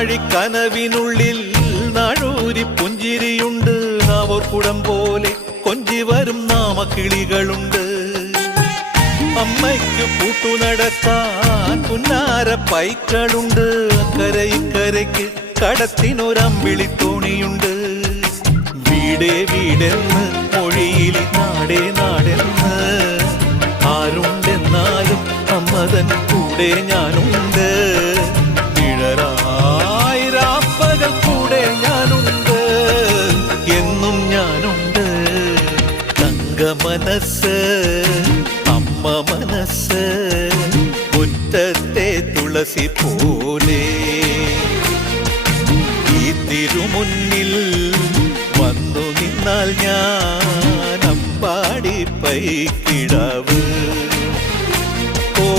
നാഴിക്കനവിനുള്ളിൽ നാഴൂരി പുഞ്ചിരിയുണ്ട്. നാവോർക്കുടം പോലെ കൊഞ്ചി വരും നാമക്കിളികളുണ്ട്. അമ്മയ്ക്ക് കൂട്ടുനടക്കാൻ പുന്നാര പൈക്കളുണ്ട്. അക്കരെ ഇക്കരയ്ക്ക് കടത്തിനൊരമ്പിളിത്തോണിയുണ്ട്. വീടേ വീടെന്ന് മൊഴിയിൽ നാടേ നാടെന്ന് ആരുണ്ടെന്നാലും അമ്മതൻ കൂടെ ഞാനുണ്ട്. നിഴലായിരാപ്പകൽ കൂടെ ഞാനുണ്ട്, എന്നും ഞാനുണ്ട്. തങ്ക മനസ്സ് അമ്മ മനസ്സ് മുറ്റത്തെ തുളസി പോലെ. ഈ തിരുമുന്നിൽ വന്നു നിന്നാൽ ഞാൻ അമ്പാടി പൈക്കിടാവ്.